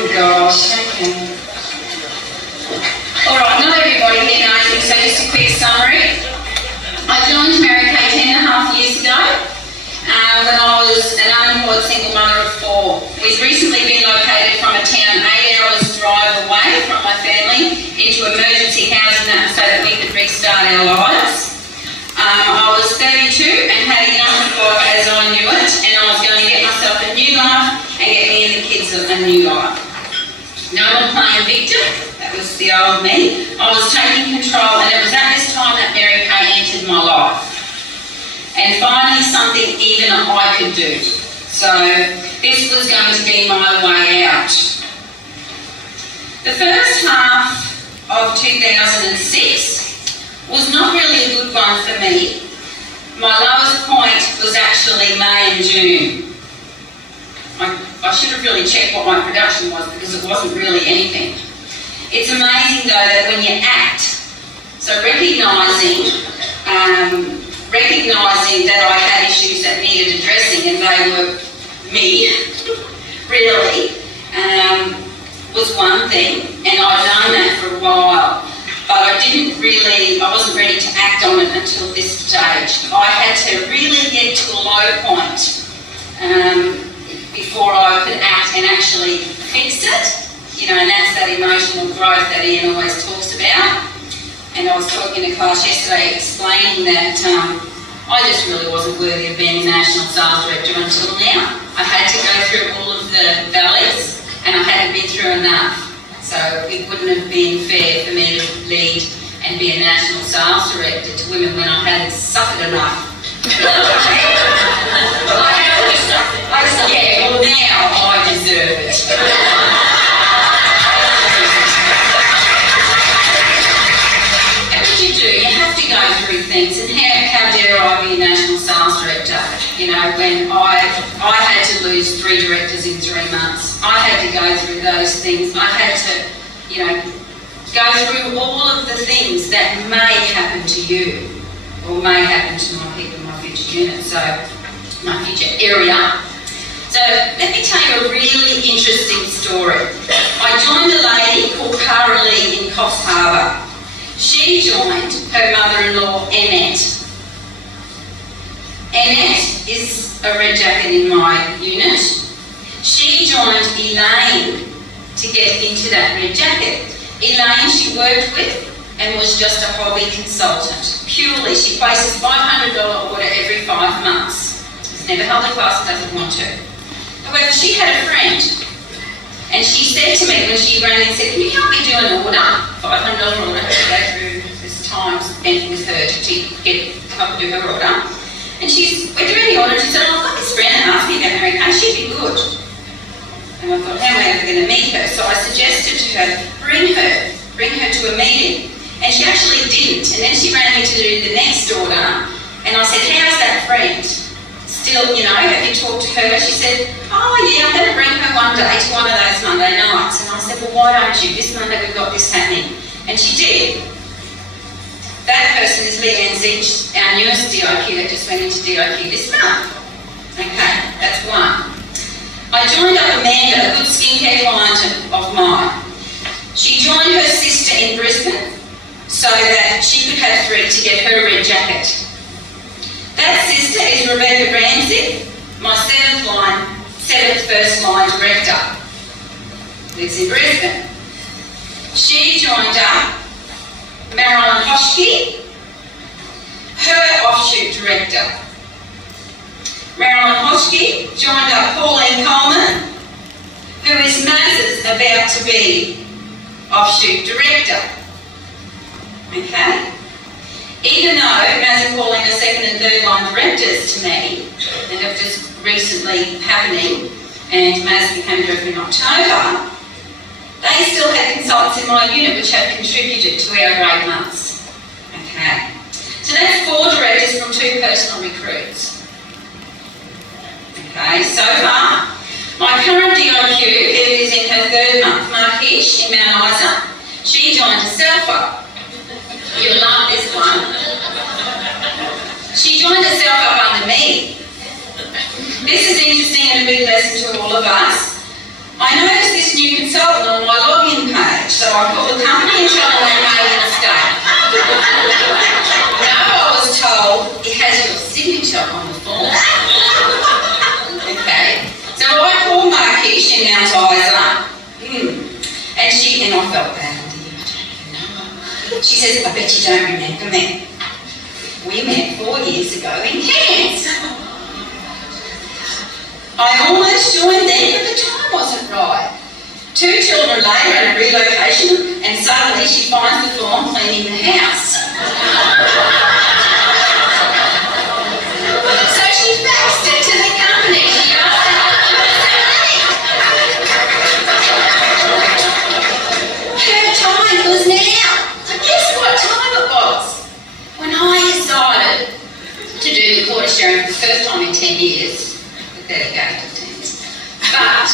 Oh gosh, okay. Alright, not everybody here knows me, so just a quick summary. I joined Mary Kay 10.5 years ago when I was an unemployed single mother of 4. We've recently been located from a town 8 hours drive away from my family into emergency housing so that we could restart our lives. I was 32 and had a young boy as I knew it, and I was going to get myself a new life and get me and the kids a new life. No one playing victim, that was the old me. I was taking control, and it was at this time that Mary Kay entered my life. And finally something even I could do. So this was going to be my way out. The first half of 2006 was not really a good one for me. My lowest point was actually May and June. I should have really checked what my production was because it wasn't really anything. It's amazing though that when you act, so recognising that I had issues that needed addressing, and they were me, really, was one thing, and I'd known that for a while. But I wasn't ready to act on it until this stage. I had to really get to a low point before I could act and actually fix it. And that's that emotional growth that Ian always talks about. And I was talking to class yesterday explaining that I just really wasn't worthy of being a national sales director until now. I had to go through all of the valleys, and I hadn't been through enough. So it wouldn't have been fair for me to lead and be a national sales director to women when I hadn't suffered enough. Yeah, well now I deserve it. And what you do, you have to go through things, and how dare I be a national sales director? When I had to lose 3 directors in 3 months. I had to go through those things. I had to, go through all of the things that may happen to you or may happen to my people in my future unit, so my future area. So let me tell you a really interesting story. I joined a lady called Carolee in Coffs Harbour. She joined her mother-in-law, Annette. Annette is a red jacket in my unit. She joined Elaine to get into that red jacket. Elaine she worked with and was just a hobby consultant. Purely, she places $500 order every 5 months. Has never held a class, doesn't want to. However, she had a friend, and she said to me when she rang and said, "Can you help me do an order? $500 order, to go through this time spent with her to help do her order." And we're doing the order, and she said, "I've got this friend that asked me about Mary Kay, she'd be good." And I thought, how am I ever going to meet her? So I suggested to her, bring her to a meeting. And she actually didn't. And then she ran me to do the next order. And I said, "How's that friend? Still, have you talked to her?" She said, "Oh yeah, I'm going to bring her one day to one of those Monday nights." And I said, "Well, why don't you? This Monday we've got this happening." And she did. That person is Leanne Zinch, our newest DIQ that just went into DIQ this month. Okay, that's one. I joined up Amanda, a good skincare client of mine. She joined her sister in Brisbane so that she could have 3 to get her red jacket. That sister is Rebecca Ramsey, my 7th first line director. Lives in Brisbane. She joined up Marilyn Hoschke, her offshoot director. Marilyn Hoschke joined up Pauline Coleman, who is Maz's about to be offshoot director. Okay? Even though Maz and Pauline are 2nd and 3rd line directors to me, and have just recently happening, and Maz became director in October, they still had consultants in my unit which have contributed to our great months. Okay? So that's 4 directors from 2 personal recruits. Okay, so far, my current DIQ, who is in her 3rd month, Markish in Mount Isa, she joined herself up. You'll love this one. She joined herself up under me. This is interesting and a big lesson to all of us. I noticed this new consultant on my login page, so I put the company and told them I made a mistake. No, I was told it has your signature on the form. Okay, so I called Marquis, she announced Isa, and I felt bad. I don't even know. She says, I bet you don't remember me. We met 4 years ago in Cairns. I almost joined then, but the time wasn't right. 2 children later and a relocation, and suddenly she finds the form cleaning the house. So she faxed it to the company. She asked them her time was now. So guess what time it was? When I decided to do the quarter sharing for the first time in 10 years, there you go, 15. But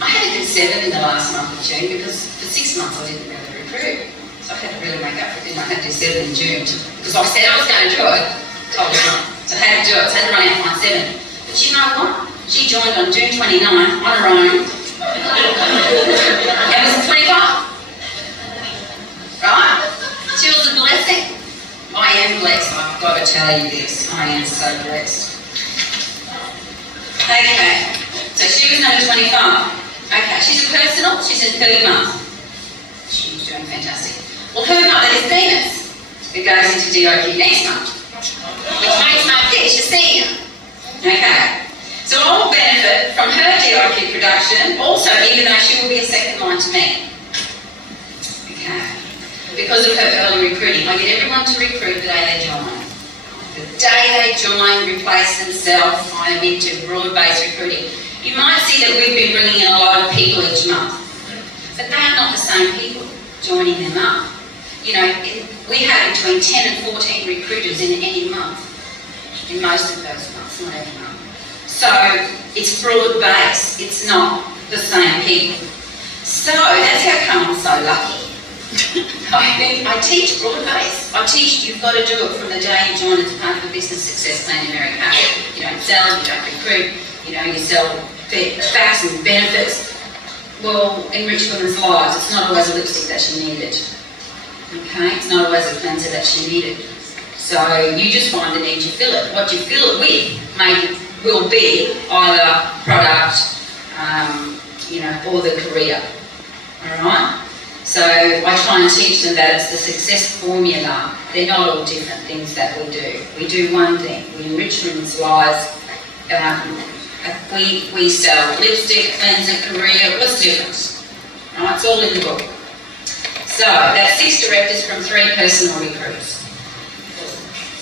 I had a good 7 in the last month of June because for 6 months I didn't really recruit. So I had to really make up for it, didn't I? I had to do 7 in June because I said I was going to do it, told her not. So I had to do it, so I had to run out my 7. But you know what? She joined on June 29th on her own. It was clever. Right? She was a blessing. I am blessed, I've got to tell you this. I am so blessed. Okay, so she was number 25. Okay, she's a personal, she's in 3rd month. She's doing fantastic. Well, her mother is Venus, who goes into DIQ next month, which makes Marquis a senior. Okay, so I will benefit from her DIQ production also, even though she will be a second line to me. Okay, because of her early recruiting. I get everyone to recruit the day they join. The day they join, replace themselves, I am into broad-based recruiting. You might see that we've been bringing in a lot of people each month, but they are not the same people joining them up. You know, we have between 10 and 14 recruiters in any month, in most of those months, not every month. So it's broad-based, it's not the same people. So that's how come I'm so lucky. I teach broad-based. I teach you've got to do it from the day you join as part of a business success plan in America. You don't sell, you don't recruit, you sell facts and benefits. Well, enrich women's lives. It's not always a lipstick that she needed. Okay? It's not always a cleanser that she needed. So you just find the need, you fill it. What you fill it with will be either product, or the career. Alright? So I try and teach them that it's the success formula. They're not all different things that we do. We do one thing. We enrich women's lives. We sell lipstick, cleanser, career. What's the difference? Right? It's all in the book. So that's 6 directors from 3 personal recruits.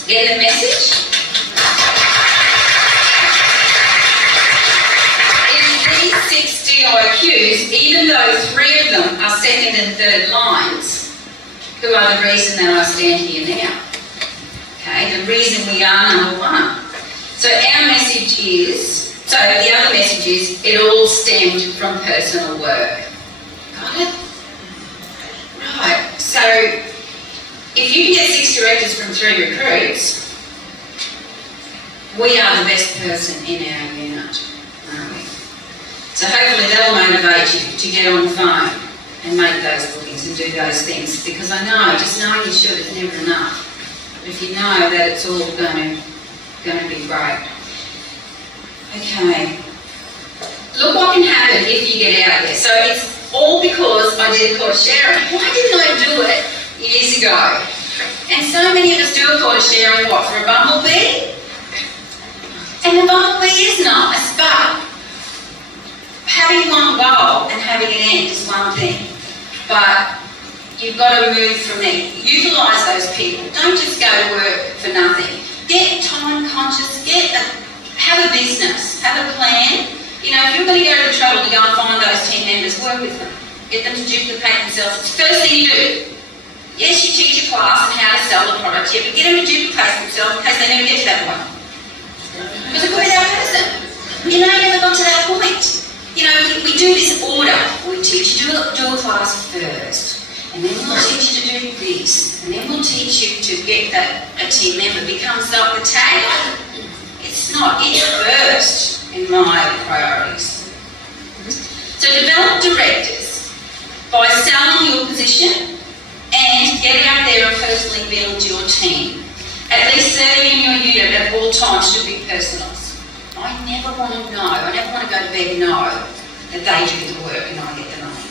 Get the message? In these 6 DIQs, even though 3 of them are 2nd and 3rd lines, who are the reason that I stand here now. Okay, the reason we are number 1. So our message is, the other message is, it all stemmed from personal work. Got it? Right, so if you can get 6 directors from 3 recruits, we are the best person in our unit, aren't we? So hopefully that'll motivate you to get on the phone and make those bookings and do those things, because I know, just knowing you should is never enough. But if you know that it's all going to be great. Okay. Look what can happen if you get out there. So it's all because I did a quarter sharing. Why didn't I do it years ago? And so many of us do a quarter sharing, what, for a bumblebee? And the bumblebee is nice, but having one goal and having an end is one thing. But you've got to move from there. Utilise those people. Don't just go to work for nothing. Get time conscious. Have a business. Have a plan. If you're going to go to the trouble to go and find those team members, work with them. Get them to duplicate themselves. It's the first thing you do. Yes, you teach a class on how to sell the product here, but get them to duplicate themselves in case they never get to that point. Because it could be that person. You never got to that point. We do this order. We teach you to do a class first, and then we'll teach you to do this, and then we'll teach you to get a team member becomes like the tag. It's not. It's first in my priorities. So develop directors by selling your position and get out there and personally build your team. At least 30 in your unit at all times should be personals. I never want to know, I never want to go to bed and know that they do the work and I get the money.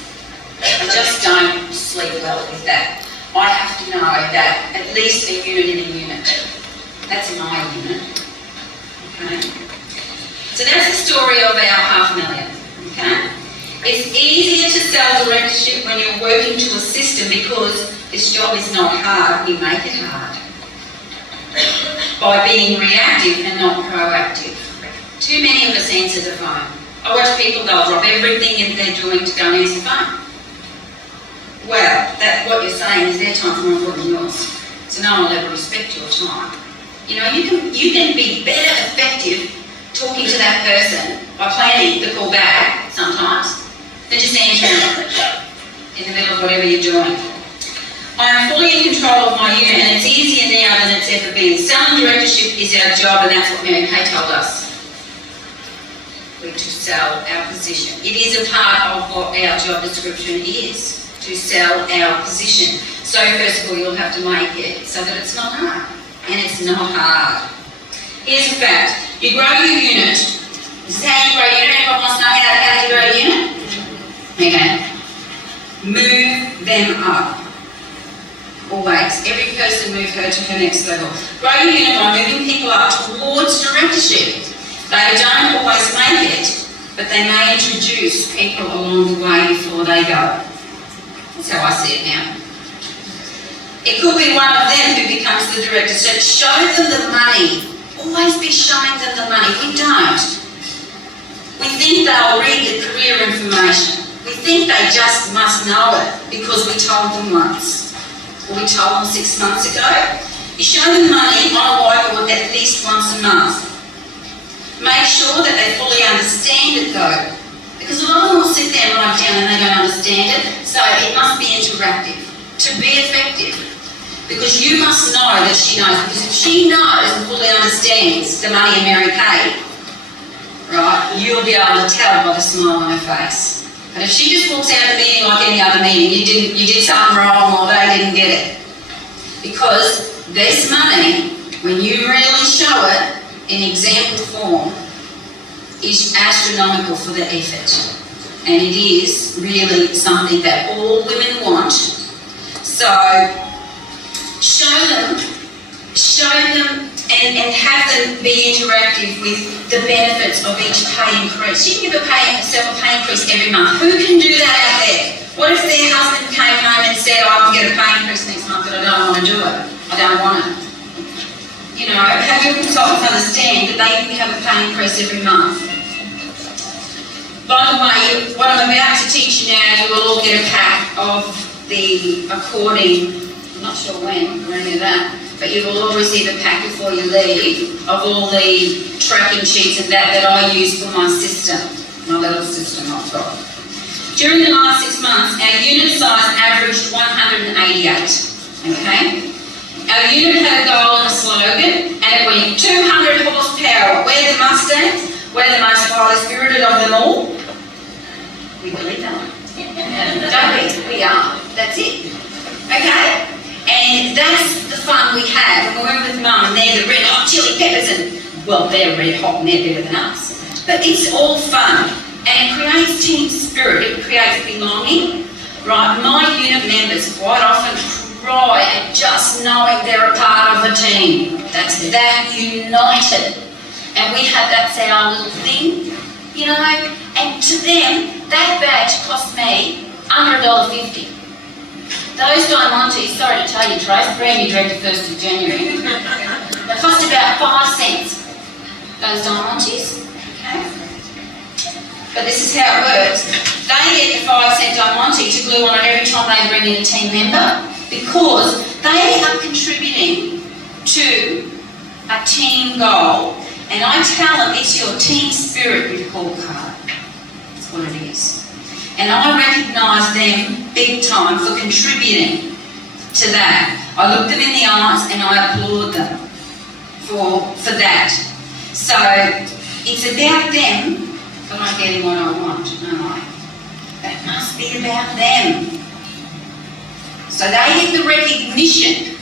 I just don't sleep well with that. I have to know that at least a unit in a unit. That's my unit. Okay? So that's the story of our $500,000. Okay? It's easier to sell directorship when you're working to a system because this job is not hard, we make it hard. By being reactive and not proactive. Too many of us answer the phone. I watch people, they'll drop everything that they're doing to go and answer the phone. Well, what you're saying is their time's more important than yours. So no one will ever respect your time. You know, you can be better effective talking to that person by planning the call back sometimes than just answering in the middle of whatever you're doing. I am fully in control of my unit and it's easier now than it's ever been. Selling directorship is our job and that's what Mary Kay told us. We're to sell our position. It is a part of what our job description is, to sell our position. So first of all, you'll have to make it so that it's not hard. And it's not hard. Here's a fact. You grow your unit. This is how you grow your unit. Everyone wants to know how you grow your unit? Okay. Move them up. Always. Every person move her to her next level. Grow your unit by moving people up towards directorship. They don't always make it, but they may introduce people along the way before they go. That's how I see it now. It could be one of them who becomes the director. So show them the money. Always be showing them the money. We don't. We think they'll read the career information. We think they just must know it because we told them once. Or we told them 6 months ago. You show them money on a whiteboard at least once a month. Make sure that they fully understand it though. Because a lot of them will sit there and write down and they don't understand it. So it must be interactive to be effective. Because you must know that she knows. Because if she knows and fully understands the money in Mary Kay, right, you'll be able to tell by the smile on her face. But if she just walks out of the meeting like any other meeting, you did something wrong or they didn't get it. Because this money, when you really show it in example form, is astronomical for the effort. And it is really something that all women want. So show them and have them be interactive with the benefits of each pay increase. You can give yourself a pay increase every month. Who can do that out there? What if their husband came home and said, I can get a pay increase next month, but I don't want to do it. I don't want it. You know, have your consultants understand that they can have a pay increase every month. By the way, what I'm about to teach you now, you will all get a pack of the I'm not sure when or any of that, but you will all receive a pack before you leave of all the tracking sheets and that I use for my system, my little system I've got. During the last 6 months, our unit size averaged 188, okay? Our unit had a goal and a slogan, and it went 200 horsepower. We're the Mustangs, we're the most highly spirited of them all. We believe that. Don't we? We are. That's it. Okay? And that's the fun we have when we're with Mum and they're the red hot chili peppers and, well, they're red hot and they're better than us. But it's all fun. And it creates team spirit. It creates belonging. Right? My unit members quite often cry at just knowing they're a part of a team. That's that united. And we have that's our little thing, you know. And to them, that badge cost me under $1.50. Those Diamantes, sorry to tell you, Trace, brand new director 1st of January. They cost about 5 cents. Those Diamantes, okay? But this is how it works. They get the 5-cent Diamante to glue on it every time they bring in a team member because they are contributing to a team goal. And I tell them it's your team spirit report card. That's what it is. And I recognise them big time for contributing to that. I look them in the eyes and I applaud them for that. So it's about them, but I'm getting what I want, no. must be about them. So they get the recognition,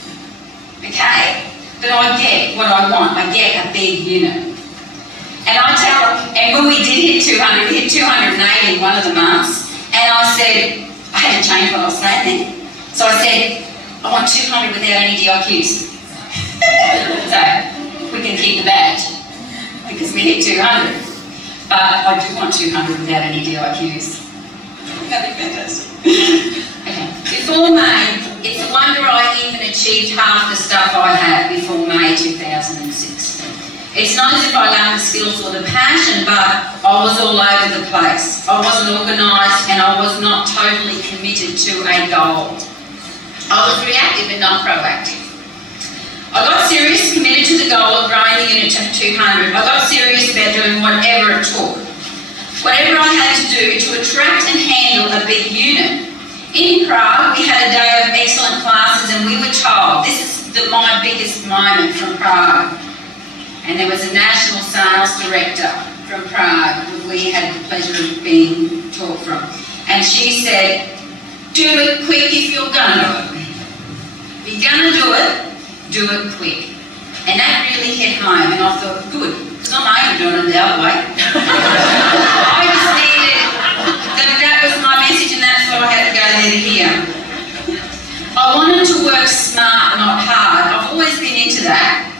okay, that I get what I want. I get a big unit. And I tell them, and when we did hit 200, we hit 280 one of the months, and I said, I had to change what I was saying then. So I said, I want 200 without any DIQs. So we can keep the badge because we hit 200. But I do want 200 without any DIQs. That'd be fantastic. Okay. Before May, it's a wonder I even achieved half the stuff I had before May 2006. It's not as if I learned the skills or the passion, but I was all over the place. I wasn't organised and I was not totally committed to a goal. I was reactive and not proactive. I got serious, committed to the goal of growing the unit to 200. I got serious about doing whatever it took. Whatever I had to do to attract and handle a big unit. In Prague, we had a day of excellent classes and we were told, this is my biggest moment from Prague. And there was a national sales director from Prague who we had the pleasure of being taught from. And she said, do it quick if you're going to do it. If you're going to do it quick. And that really hit home and I thought, good, because I'm over doing it the other way. I just needed, that was my message and that's what I had to go there to hear. I wanted to work smart, not hard. I've always been into that.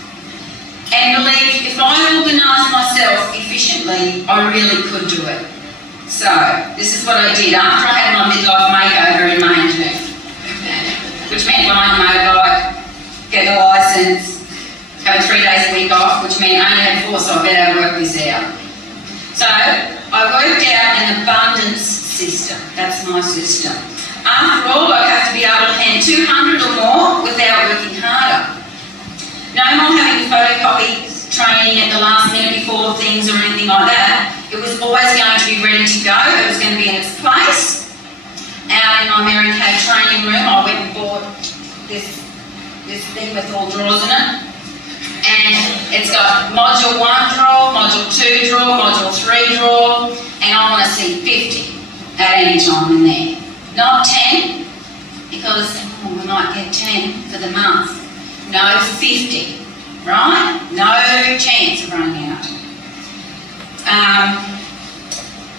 And believe if I organised myself efficiently, I really could do it. So, this is what I did after I had my midlife makeover in May and June. Which meant buying a motorbike, get the licence, having 3 days a week off, which meant I only had 4, so I better work this out. So, I worked out an abundance system. That's my system. After all, I have to be able to hand 200 or more without working harder. No more having to photocopy training at the last minute before things or anything like that. It was always going to be ready to go. It was going to be in its place. Out in my Mary Kay training room, I went and bought this thing with all drawers in it. And it's got module 1 drawer, module 2 drawer, module 3 drawer, and I want to see 50 at any time in there. Not 10, because we might get 10 for the month. No, 50, right? No chance of running out.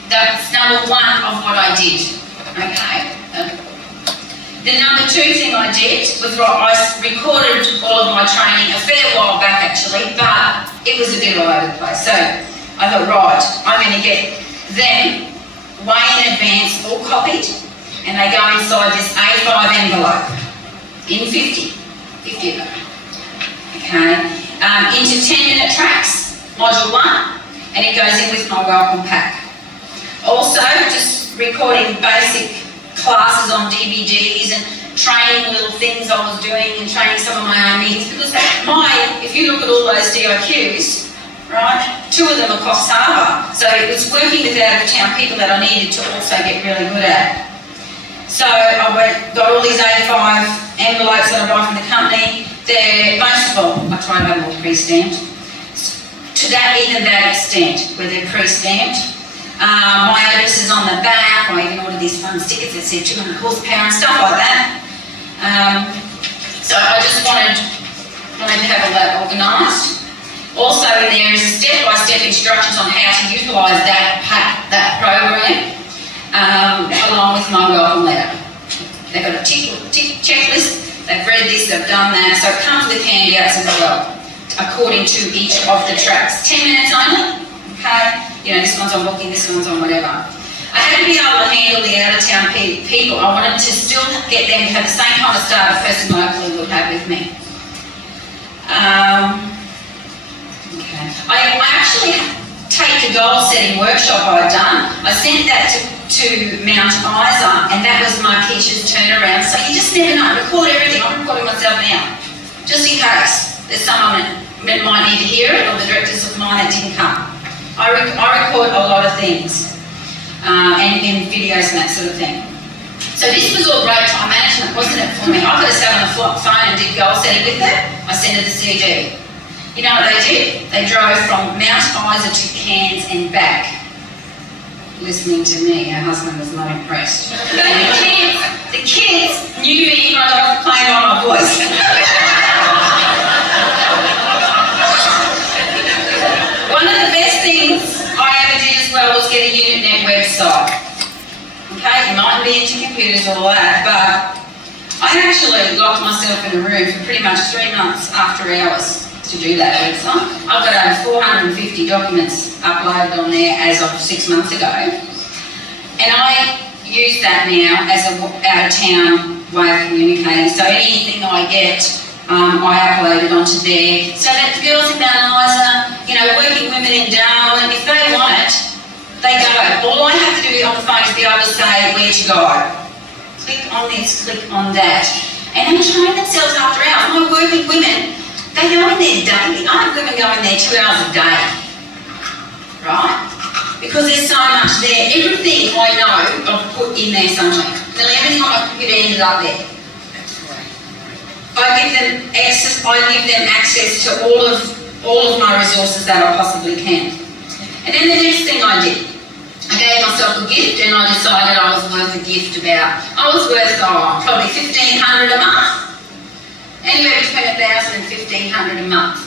That's number 1 of what I did, okay? The number 2 thing I did was I recorded all of my training a fair while back actually, but it was a bit all over the place. So I thought, right, I'm going to get them way in advance, all copied, and they go inside this A5 envelope in 50 of them. Okay, into 10-minute tracks, module 1, and it goes in with my welcome pack. Also, just recording basic classes on DVDs and training little things I was doing and training some of my own meetings, because if you look at all those DIQs, right, 2 of them are Coffs Harbour, so it was working with out-of-town people that I needed to also get really good at. So I got all these A5 envelopes that I buy from the company. They're, most of all, I try to have them all pre-stamped. To even that extent, where they're pre-stamped. My address is on the back. I even ordered these fun stickers that said 200 horsepower and stuff like that. So I just wanted to have all that organised. Also in there is step-by-step instructions on how to utilise that program, along with my welcome letter. They've got a tick checklist. They've read this, they've done that, so it comes with handouts as well, according to each of the tracks. 10 minutes only, okay? You know, this one's on walking, this one's on whatever. I had to be able to handle the out-of-town people. I wanted to still get them to have the same kind of start a person locally would have with me. Okay. I actually take the goal setting workshop I'd done. I sent that to Mount Isa, and that was Marquisha's turnaround. So you just never know. Record everything. I'm recording myself now, just in case there's someone that might need to hear it, or the directors of mine that didn't come. I record a lot of things, and videos and that sort of thing. So this was all great time management, wasn't it, for me? I could have sat on the phone and did goal setting with it. I sent it to the CD. You know what they did? They drove from Mount Isa to Cairns and back. listening to me. Her husband was not impressed. And the kids knew me when I got off the plane on my voice. One of the best things I ever did as well was get a UnitNet website. Okay, you mightn't be into computers or all that, but I actually locked myself in a room for pretty much 3 months after hours to do that website. I've got over 450 documents uploaded on there as of 6 months ago. And I use that now as a out-of-town way of communicating. So anything I get, I upload it onto there. So that the girls in Mount Isa, working women in Darwin, if they want it, they go. All I have to do on the phone is be able to say where to go. Click on this, click on that. And they train themselves after hours. My working women, they go in there daily. I have women go in there 2 hours a day. Right? Because there's so much there. Everything I know, I've put in there somewhere. Nearly everything on my computer ended up there. I give them access to all of my resources that I possibly can. And then the next thing I did, I gave myself a gift, and I decided I was worth a gift probably $1,500 a month. Anywhere between $1,000 and $1,500 a month.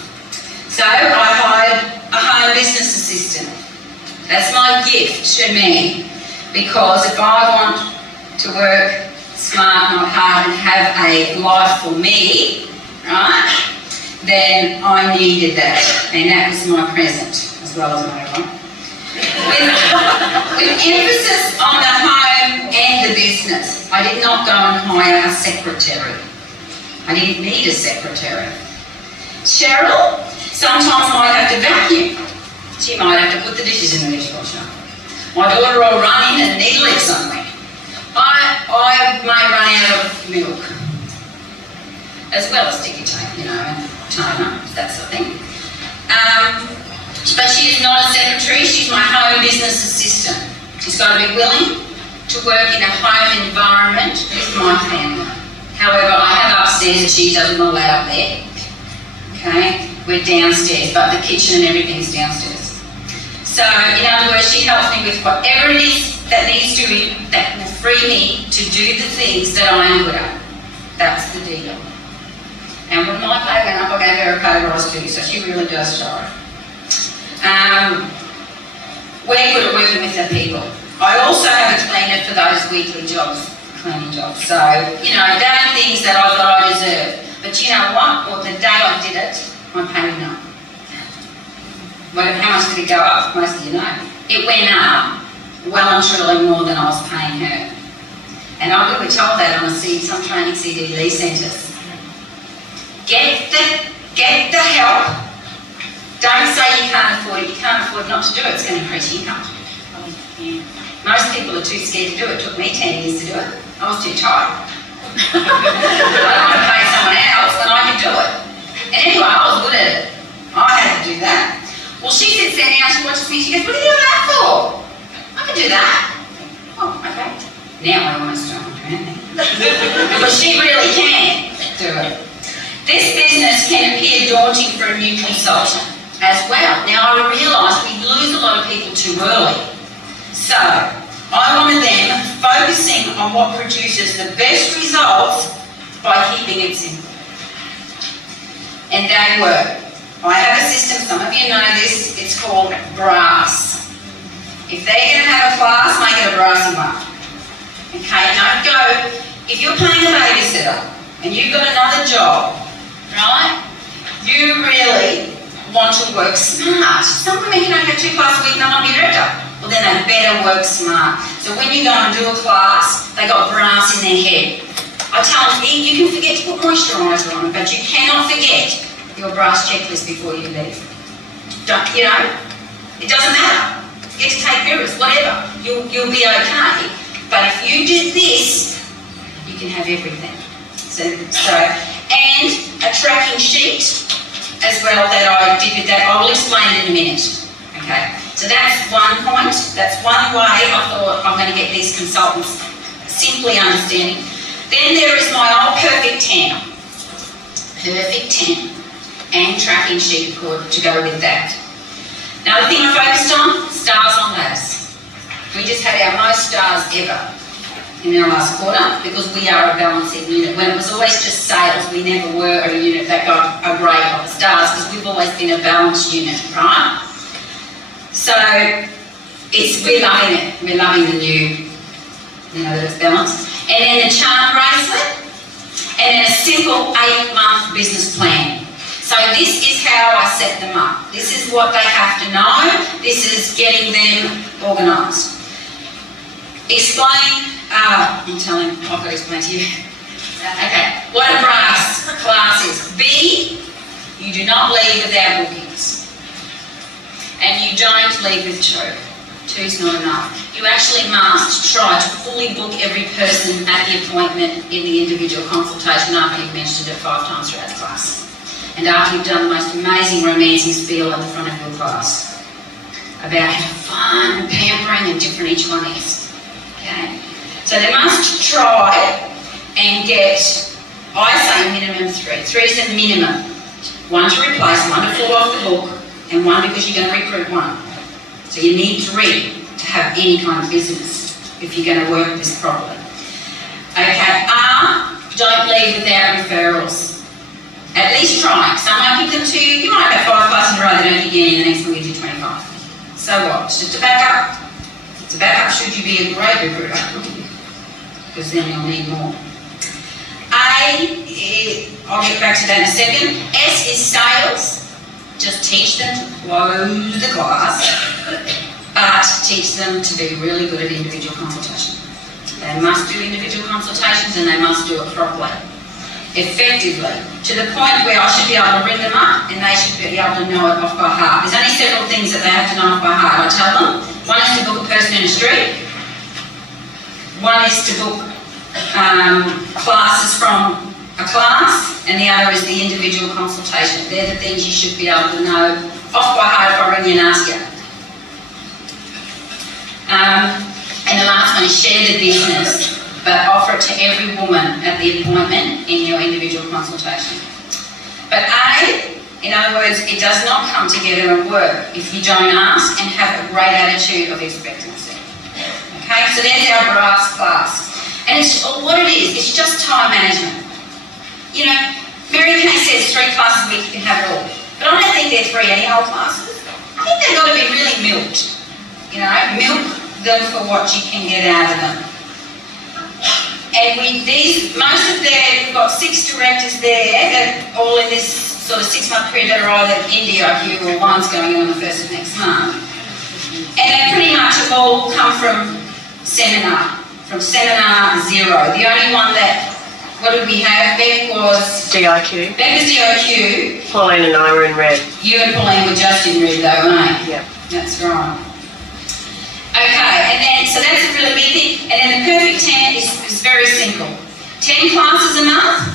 So I hired a home business assistant. That's my gift to me, because if I want to work smart, not hard, and have a life for me, right, then I needed that, and that was my present as well as my life. With emphasis on the home and the business, I did not go and hire a secretary. I didn't need a secretary. Cheryl sometimes might have to vacuum. She might have to put the dishes in the dishwasher. My daughter will run in and needle it somewhere. I may run out of milk, as well as sticky tape, and toner, that sort of thing. But she is not a secretary, she's my home business assistant. She's got to be willing to work in a home environment with my family. However, I have upstairs and she doesn't allow up there. Okay, we're downstairs, but the kitchen and everything's downstairs. So, in other words, she helps me with whatever it is that will free me to do the things that I am good at. That's the deal. And when my pay went up, I gave her a pay rise too, so she really does try. We're good at working with the people. I also have a cleaner for those weekly jobs, cleaning jobs. So, there are things that I thought I deserved. But you know what? Well, the day I did it, my pay went up. Well, how much did it go up? Most of you know. It went up well and truly more than I was paying her. And I would be told that on some training CDD centres. Get the help. Don't say you can't afford it. You can't afford not to do it. It's going to increase your income. Most people are too scared to do it. It took me 10 years to do it. I was too tired. I don't want to pay someone else when I can do it. And anyway, I was good at it. I had to do that. Well, she sits there now, she watches me, she goes, what are you doing that for? I can do that. Oh, okay. Now I almost don't want to do anything. Because she really can do it. This business can appear daunting for a new consultant as well. Now, I realise we lose a lot of people too early. So, I wanted them focusing on what produces the best results by keeping it simple. And they were. I have a system, some of you know this, it's called BRASS. If they're going to have a class, make it a brassy one. Okay, don't go, if you're paying a babysitter and you've got another job, right, you really want to work smart. Some women can only have 2 classes a week and they'll not be a director. Well, then they better work smart. So when you go and do a class, they got brass in their head. I tell them, you can forget to put moisturiser on it, but you cannot forget your brass checklist before you leave. It doesn't matter. Get to take mirrors, whatever. You'll be okay. But if you did this, you can have everything. So and a tracking sheet as well that I did with that. I will explain it in a minute. Okay. So that's one point. That's one way I thought I'm going to get these consultants simply understanding. Then there is my old perfect 10. Perfect 10. And tracking sheet to go with that. Now the thing I focused on, stars on ladders. We just had our most stars ever in our last quarter because we are a balancing unit. When it was always just sales, we never were a unit that got a grade of the stars because we've always been a balanced unit, right? So we're loving it. We're loving the new, that it's balanced. And then the charm bracelet, and then a simple 8-month business plan. So this is how I set them up. This is what they have to know. This is getting them organised. Explain, I'm telling, I've got to explain to you. Okay, what a brass class is. B, you do not leave without bookings. And you don't leave with 2. 2's not enough. You actually must try to fully book every person at the appointment in the individual consultation after you've mentioned it 5 times throughout the class. And after you've done the most amazing romancing spiel at the front of your class about how fun and pampering and different each one is. Okay? So they must try and get, I say minimum 3. 3 is the minimum. 1 to replace, 1 to fall off the book, and 1 because you're going to recruit 1. So you need 3 to have any kind of business if you're going to work this properly. Okay, R, don't leave without referrals. At least try. Some might give them to you. You might have 5 classes in a row that don't give you any, and the next one gives you 25. So what? It's just a backup. It's a backup should you be a great recruiter. Because then you'll need more. A, I'll get back to that in a second. S is sales. Just teach them to close the class, but teach them to be really good at individual consultation. They must do individual consultations and they must do it properly, effectively, to the point where I should be able to ring them up and they should be able to know it off by heart. There's only several things that they have to know off by heart. I tell them, 1 is to book a person in the street, 1 is to book classes from a class, and the other is the individual consultation. They're the things you should be able to know off by heart if I ring you and ask you. And the last one is share the business, but offer it to every woman at the appointment in your individual consultation. But A, in other words, it does not come together and work if you don't ask and have a great attitude of expectancy. Okay, so there's our brass class. And it's what it is, it's just time management. You know, Mary Kay says 3 classes a week you can have it all. But I don't think they're 3 anyhow classes. I think they've got to be really milked. You know, milk them for what you can get out of them. And we've got 6 directors there that all in this sort of 6-month period that are either in DIQ or one's going on the 1st of next month. And they pretty much have all come from seminar 0. The only one that, what did we have? Beck was... DIQ. Beck was DIQ. Pauline and I were in red. You and Pauline were just in red though, weren't you? Yep. That's right. Okay, and then, so that's a really big thing. And then the perfect 10 is very simple. 10 classes a month,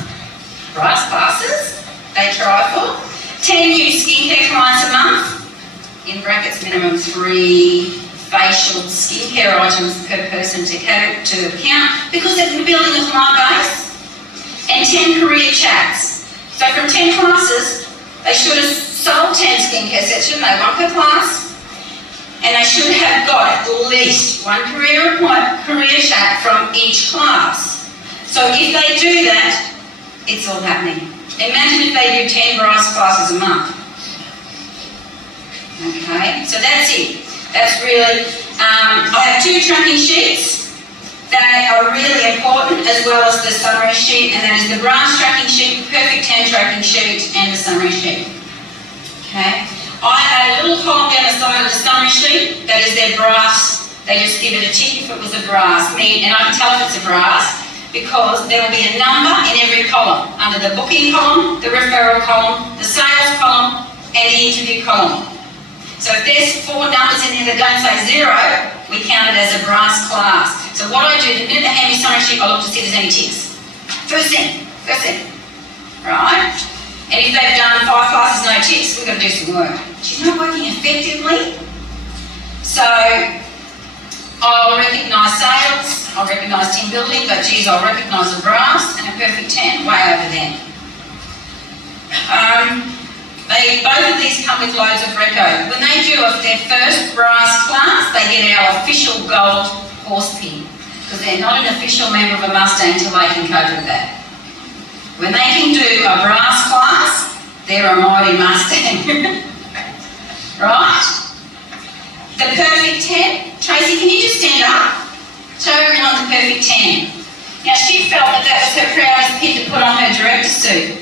brass classes, they try for. 10 new skincare clients a month, in brackets minimum 3 facial skincare items per person to count, because they're building a client base. And 10 career chats. So from 10 classes, they should have sold 10 skincare sets, shouldn't they? 1 per class. And they should have got at least 1 career chat from each class. So if they do that, it's all happening. Imagine if they do 10 brass classes a month. Okay, so that's it. That's really, I have 2 tracking sheets that are really important, as well as the summary sheet, and that is the brass tracking sheet, perfect 10 tracking sheet, and the summary sheet. Okay. I had a little column down the side of the summary sheet that is their brass. They just give it a tick if it was a brass, and I can tell if it's a brass because there will be a number in every column, under the booking column, the referral column, the sales column, and the interview column. So if there's 4 numbers in there that don't say 0, we count it as a brass class. So what I do, the minute they hand me summary sheet, I look to see if there's any ticks. First thing, right? And if they've done 5 classes, no ticks, we've got to do some work. She's not working effectively. So I'll recognise sales, I'll recognise team building, but geez, I'll recognise a brass and a perfect 10 way over there. Both of these come with loads of reco. When they do their first brass class, they get our official gold horse pin, because they're not an official member of a Mustang until they can cope with that. When they can do a brass class, they're a mighty Mustang. Right? The perfect 10. Tracy, can you just stand up? Show everyone the perfect 10. Now, she felt that was her proudest pin to put on her director suit.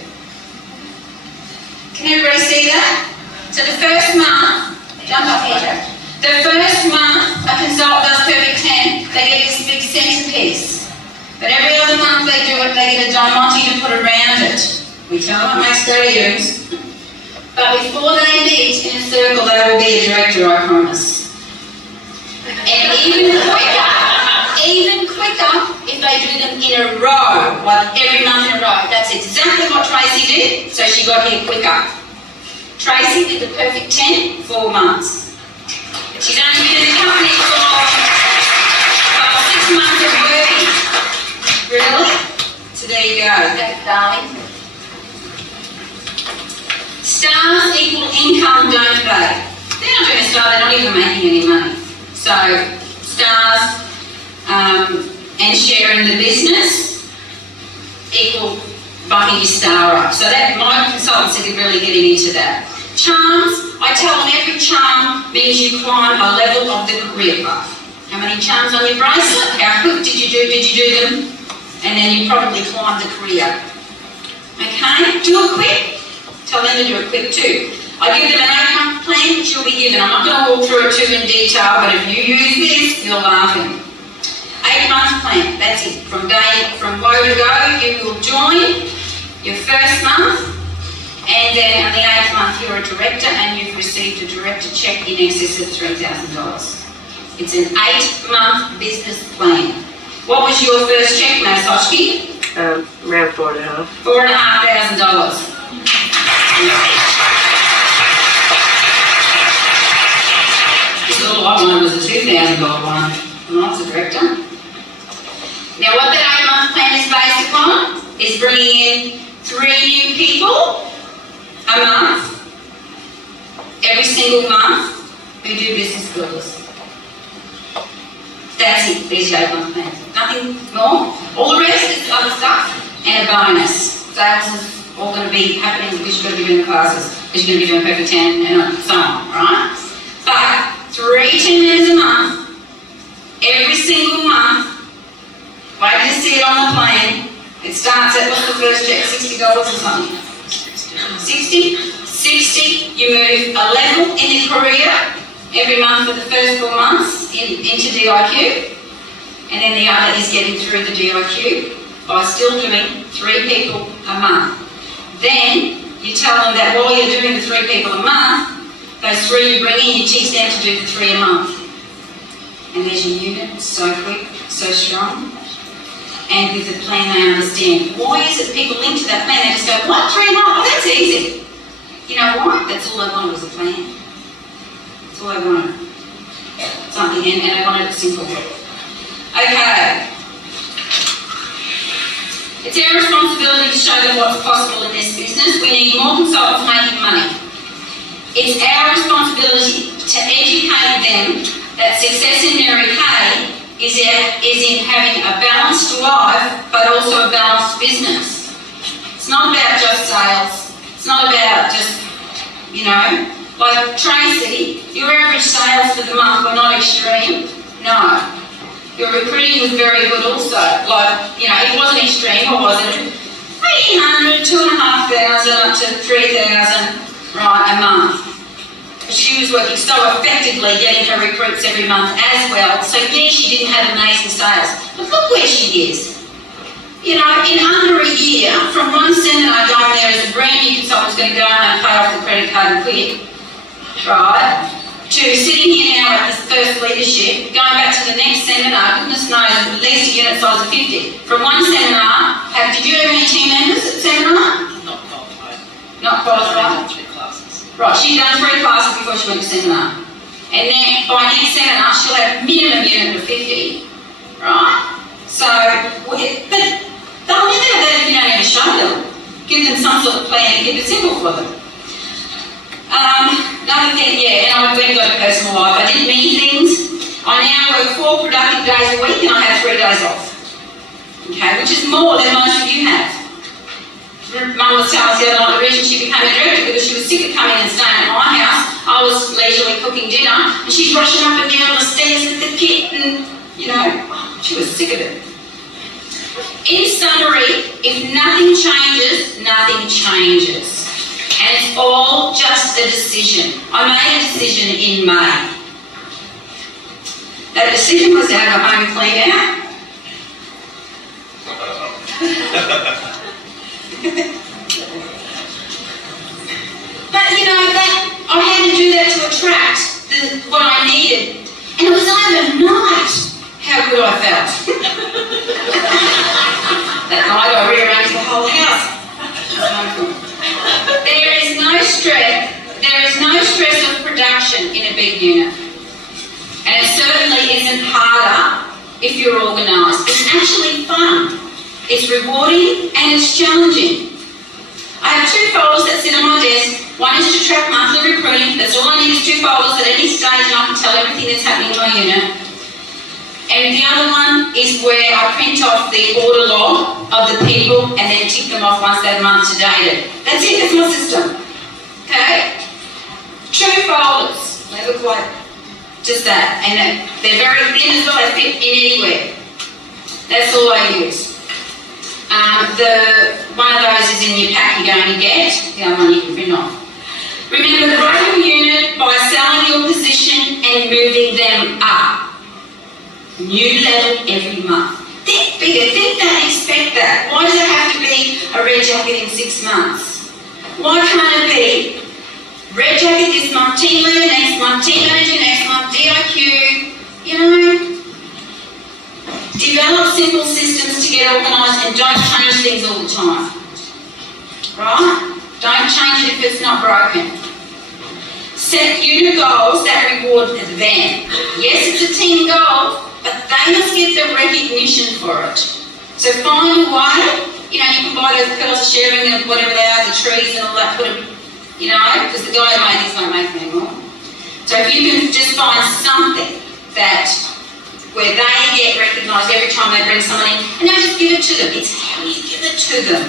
Can everybody see that? So the first month, jump up here, Jack. The first month a consultant does perfect 10, they get this big centrepiece. But every other month they do it, they get a diamante to put around it. We tell them it makes great earrings. But before they meet in a circle, they will be a director, I promise. And even quicker if they do them in a row, like every month in a row. That's exactly what Tracy did, so she got here quicker. Tracy did the perfect 10, 4 months. She's only been in the company for 6 months of working. Really? So there you go. Thanks, darling. Stars equal income, don't they? They're not doing a star, they're not even making any money. So, stars and share in the business equal bumping your star up. So that my consultants are really getting into that. Charms, I tell them every charm means you climb a level of the career path. How many charms on your bracelet? How quick did you do them? And then you probably climb the career. Okay, do it quick. Tell them to do it quick too. I give them an 8-month plan which you'll be given. I'm not going to walk through it too in detail, but if you use this, you're laughing. 8-month plan, that's it. From go to go, you will join your first month, and then on the 8th month you're a director and you've received a director check in excess of $3,000. It's an 8-month business plan. What was your first check, Ms. Hoshki? Around $4,500. $4,500. This little lot one was a $2,000 one when I was a director. Now what that 8-month plan is based upon is bringing in 3 new people a month, every single month, who do business builders. That's it, these 8-month plans. Nothing more. All the rest is other stuff and a bonus. Sales is all going to be happening because you're going to be doing the classes, because you're going to be doing perfect 10 and so on, right? But 3 10 minutes a month, every single month. Wait to see it on the plan. It starts at, what's the first check, $60 or something? 60? 60, you move a level in your career every month for the first 4 months into DIQ, and then the other is getting through the DIQ by still doing 3 people a month. Then you tell them that while you're doing the 3 people a month, those 3 you bring in, you teach them to do the 3 a month. And there's your unit, so quick, so strong. And with the plan they understand. Why is it people link to that plan? They just go, what, 3 a month? Oh, that's easy. You know why? That's all I wanted was a plan. That's all I wanted. Something, and I wanted it simple. Okay. It's our responsibility to show them what's possible in this business. We need more consultants making money. It's our responsibility to educate them that success in Mary Kay is in having a balanced life, but also a balanced business. It's not about just sales. It's not about just, like Tracy, your average sales for the month were not extreme. No. Your recruiting was very good also. It wasn't extreme, or was it? 300, 2,500 up to 3,000, right, a month. She was working so effectively getting her recruits every month as well. So yeah, she didn't have amazing sales. But look where she is. In under a year, from one seminar going there as a brand new consultant going to go and pay off the credit card and quit, right, to sitting here now at this first leadership, going back to the next seminar, goodness knows, at least a unit size of 50. From one seminar, did you have any team members at seminar? Not qualified. Not qualified? 3 classes. Right, she'd done 3 classes before she went to seminar. And then by next seminar, she'll have minimum unit of 50, right? So, but they'll never have that if you don't ever show them. Give them some sort of plan and keep it simple for them. Another thing, yeah, and I went and got a personal life. I did many things. I now work 4 productive days a week and I have 3 days off. Okay, which is more than most of you have. Mum was telling us the other night the reason she became a director because she was sick of coming and staying at my house. I was leisurely cooking dinner and she's rushing up and down the stairs with the kit and, you know, she was sick of it. In summary, if nothing changes, nothing changes. And it's all just a decision. I made a decision in May. That decision was to have a home clean out. But you know, I had to do that to attract what I needed. And it was overnight how good I felt. That night I rearranged the whole house. There is no stress of production in a big unit. And it certainly isn't harder if you're organised. It's actually fun. It's rewarding and it's challenging. I have 2 folders that sit on my desk. One is to track monthly recruiting. That's all I need is 2 folders at any stage and I can tell everything that's happening in my unit. And the other one is where I print off the order log of the people and then tick them off once they're month to dated. That's it, that's my system. Okay? 2 folders. They look like just that. And they're very thin as well, they fit in anywhere. That's all I use. One of those is in your pack you're going to get, the other one you can print off. Remember, grow your unit by selling your position and moving them up. New level every month. Think bigger, think that, expect that. Why does it have to be a red jacket in 6 months? Why can't it be red jacket this month, team leader next month, team manager next month, DIQ, you know? Develop simple systems to get organised and don't change things all the time. Right? Don't change it if it's not broken. Set unit goals that reward them. Yes, it's a team goal, but they must get the recognition for it. So find a way. You know, you can buy those pills of sharing and whatever they are, the trees and all that, put them, you know, because the guy who made these won't make them anymore. So if you can just find something that where they get recognised every time they bring someone in, and don't just give it to them, it's how you give it to them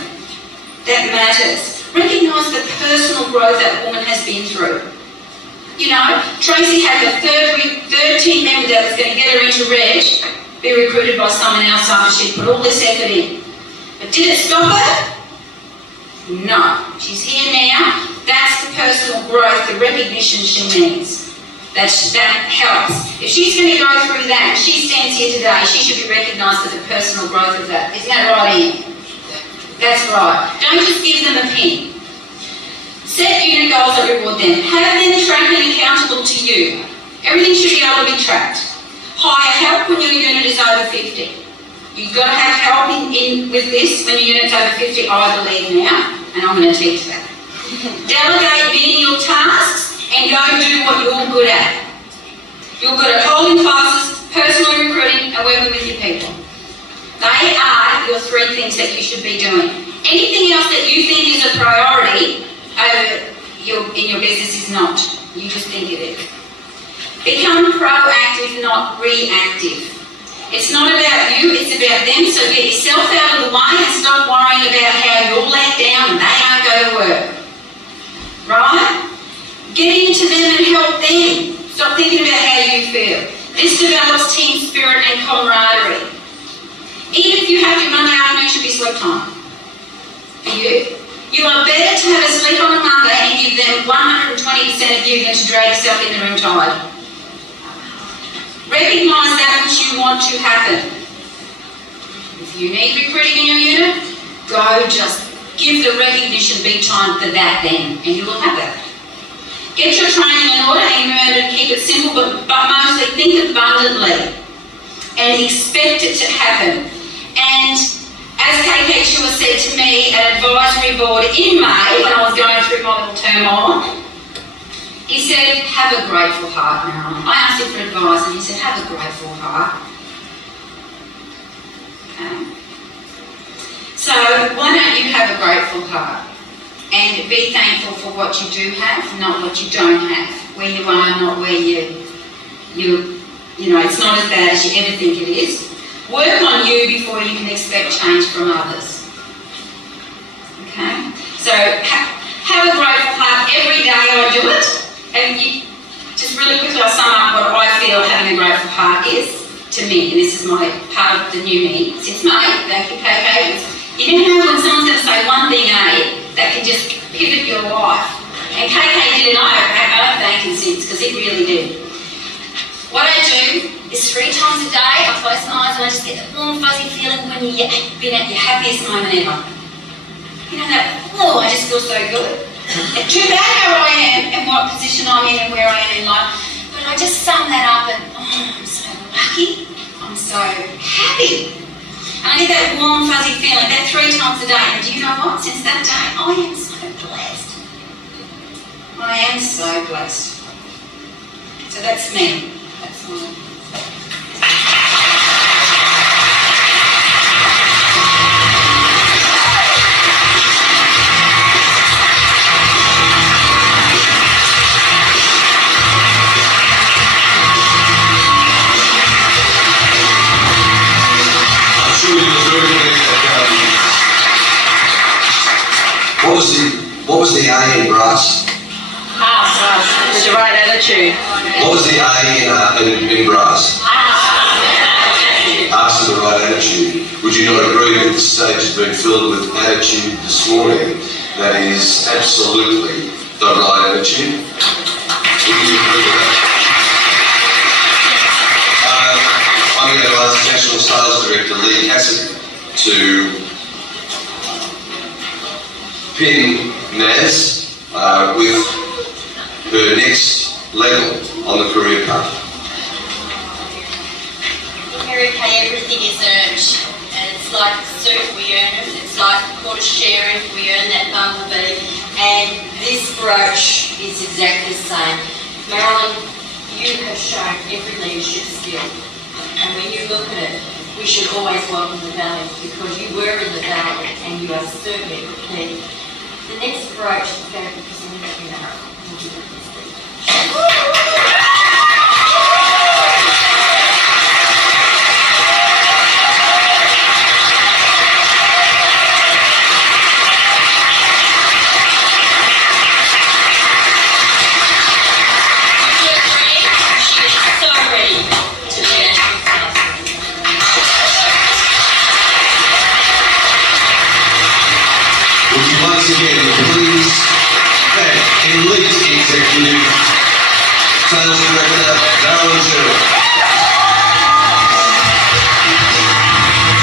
that matters. Recognise the personal growth that woman has been through. You know, Tracy had the third team member that was going to get her into Reg be recruited by someone else after she'd put all this effort in. But did it stop her? No. She's here now. That's the personal growth, the recognition she needs. That helps. If she's going to go through that and she stands here today, she should be recognised for the personal growth of that. Isn't that right, Ian? That's right. Don't just give them a pin. Set unit goals that reward them. Have them tracked and accountable to you. Everything should be able to be tracked. Hire help when your unit is over 50. You've got to have help in with this when your unit's over 50, I believe now, and I'm going to teach that. Delegate menial tasks and go do what you're good at. You're good at holding classes, personal recruiting, and working with your people. They are your 3 things that you should be doing. Anything else that you think is a priority in your business is not. You just think it is. Become proactive, not reactive. It's not about you, it's about them, so get yourself out of the way and stop worrying about how you're let down and they don't go to work. Right? Get into them and help them. Stop thinking about how you feel. This develops team spirit and camaraderie. Even if you have your Monday afternoon, should be sleep time. For you. You are better to have a sleep on a Monday and give them 120% of you than to drag yourself in the room tired. Recognise that which you want to happen. If you need recruiting in your unit, go just give the recognition big time for that then, and you will have that. Get your training in order and remember to keep it simple, but mostly think abundantly and expect it to happen. And as KK Chua said to me at advisory board in May when I was going through my little turmoil, he said, have a grateful heart, Marilyn. I asked him for advice and he said, have a grateful heart. Okay. So why don't you have a grateful heart? and be thankful for what you do have, not what you don't have. Where you are, not where it's not as bad as you ever think it is. Work on you before you can expect change from others. Okay? So have a grateful heart every day. I do it. And just really quickly, I'll sum up what I feel having a grateful heart is to me. And this is my part of the new me since May. Thank you, KK. You never know when someone's going to say one thing, that can just pivot your life. And KK did, and I thank him since, because it really did. What I do is 3 times a day, I close my eyes and I just get that warm, fuzzy feeling when you've been at your happiest moment ever. You know that, I just feel so good. It's too bad how I am and what position I'm in and where I am in life, but I just sum that up and, I'm so lucky, I'm so happy. And I get that warm, fuzzy feeling, that 3 times a day, and do you know what? Since that day, I am so blessed. I am so blessed. So that's me. That's mine. What was the A in brass? With the right attitude. What was the A in brass? Ask with the right attitude. Would you not agree that the stage has been filled with attitude this morning that is absolutely the right attitude? Would you agree with that? I'm going to ask National Sales Director Lee Cassidy to pin Naz with her next level on the career path. Mary Kay, everything is earned, and it's like soup, we earn it. It's like a quarter share if we earn that bumblebee, and this brooch is exactly the same. Marilyn, you have shown every leadership skill, and when you look at it, we should always welcome the valley, because you were in the valley and you are certainly prepared. The next brooch is going to be presented to Marilyn. We'll give it this week. Once again, please thank Elite Executive Sales Director Darren Sherrill.